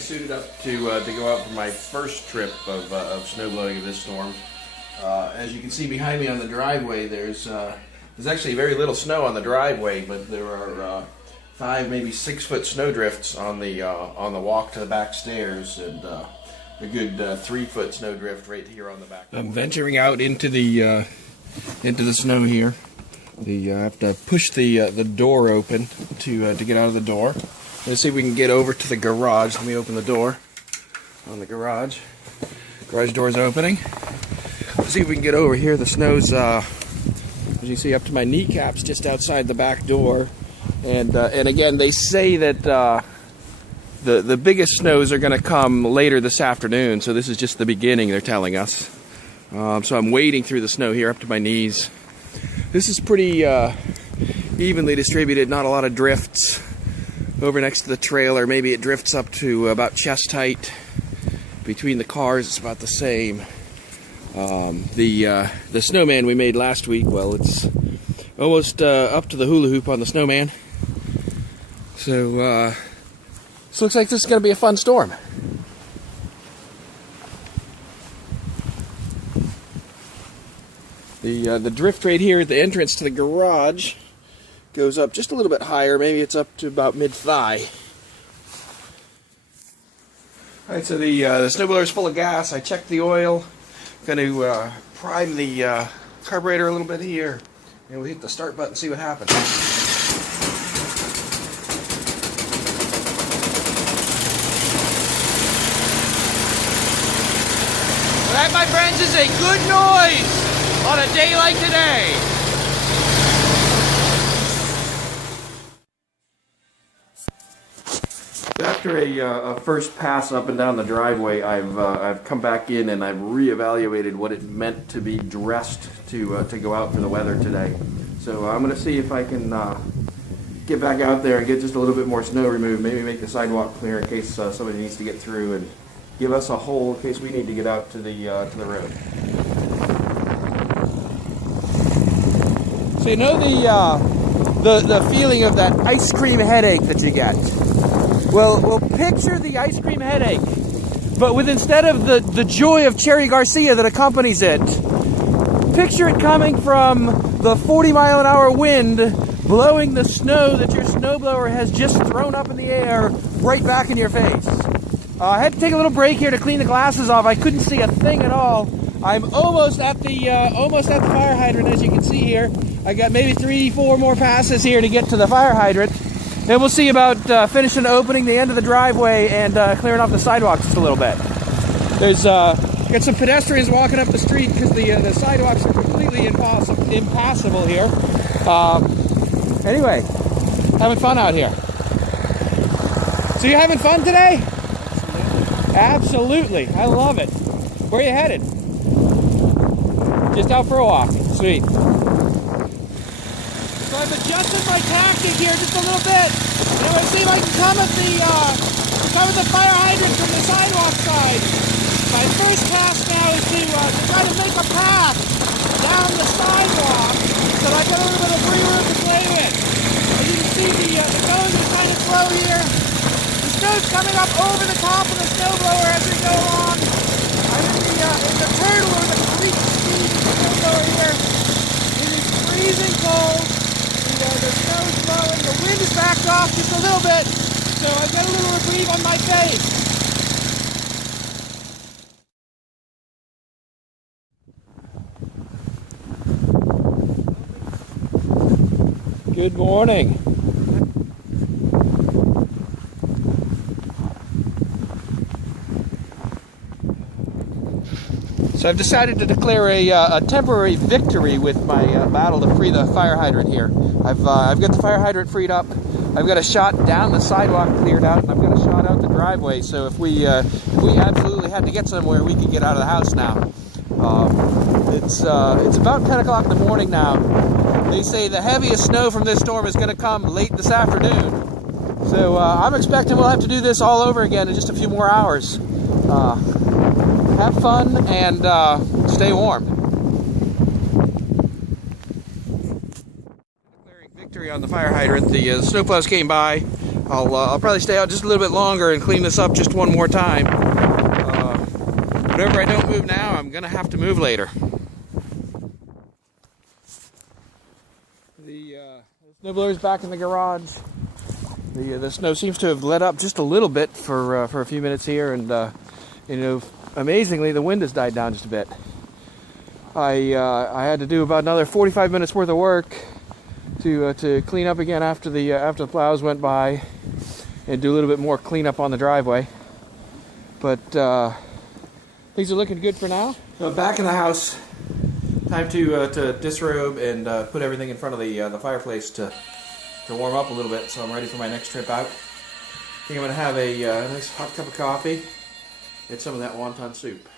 getting suited up to go out for my first trip of snowblowing of this storm. As you can see behind me on the driveway, there's actually very little snow on the driveway, but there are 5, maybe 6 foot snow drifts on the walk to the back stairs, and a good 3 foot snow drift right here on the back. I'm venturing out into the snow here. I have to push the door open to get out of the door. Let's see if we can get over to the garage. Let me open the door on the garage. Garage door's opening. Let's see if we can get over here. The snow's, as you see, up to my kneecaps just outside the back door. And again, they say that the biggest snows are going to come later this afternoon. So this is just the beginning, they're telling us. So I'm wading through the snow here up to my knees. This is pretty evenly distributed, not a lot of drifts. Over next to the trailer, maybe it drifts up to about chest height. Between the cars, it's about the same. The snowman we made last week, well, it's almost up to the hula hoop on the snowman. So, this looks like this is going to be a fun storm. The drift right here at the entrance to the garage goes up just a little bit higher. Maybe it's up to about mid-thigh. Alright, so the snowblower is full of gas. I checked the oil. I'm going to prime the carburetor a little bit here. And we'll hit the start button and see what happens. That, my friends, is a good noise on a day like today. After a first pass up and down the driveway, I've come back in and I've reevaluated what it meant to be dressed to go out for the weather today. So I'm going to see if I can get back out there and get just a little bit more snow removed. Maybe make the sidewalk clear in case somebody needs to get through, and give us a hole in case we need to get out to the road. So you know the feeling of that ice cream headache that you get. Well, picture the ice cream headache, but with instead of the joy of Cherry Garcia that accompanies it, picture it coming from the 40-mile-an-hour wind blowing the snow that your snowblower has just thrown up in the air right back in your face. I had to take a little break here to clean the glasses off. I couldn't see a thing at all. I'm almost at the fire hydrant, as you can see here. I got maybe 3-4 more passes here to get to the fire hydrant. Then we'll see about finishing opening the end of the driveway and clearing off the sidewalks just a little bit. There's got some pedestrians walking up the street because the sidewalks are completely impassable here. Anyway, having fun out here. So you having fun today? Absolutely. I love it. Where are you headed? Just out for a walk. Sweet. So I've adjusted my tactic here just a little bit. And I'm going to see if I can come at the fire hydrant from the sidewalk side. My first task now is to try to make a path down the sidewalk so that I've got a little bit of free room to play with. As you can see, the going is kind of slow here. The snow's coming up over the top of the snowblower as we go along. I'm in the turtle or the creek speed of the snowblower here. It is freezing cold. The snow is blowing. The wind is backed off just a little bit, so I've got a little reprieve on my face. Good morning. So I've decided to declare a temporary victory with my battle to free the fire hydrant here. I've got the fire hydrant freed up. I've got a shot down the sidewalk cleared out, and I've got a shot out the driveway. So if we absolutely had to get somewhere, we could get out of the house now. It's about 10 o'clock in the morning now. They say the heaviest snow from this storm is going to come late this afternoon. So I'm expecting we'll have to do this all over again in just a few more hours. Have fun and stay warm. Declaring victory on the fire hydrant. The snowplows came by. I'll probably stay out just a little bit longer and clean this up just one more time. Whatever I don't move now, I'm gonna have to move later. The snowblower's back in the garage. The snow seems to have let up just a little bit for a few minutes here, and you know, amazingly, the wind has died down just a bit. I had to do about another 45 minutes worth of work to clean up again after the plows went by, and do a little bit more cleanup on the driveway. But things are looking good for now. So back in the house, time to disrobe and put everything in front of the fireplace to warm up a little bit. So I'm ready for my next trip out. I think I'm gonna have a nice hot cup of coffee and some of that wonton soup.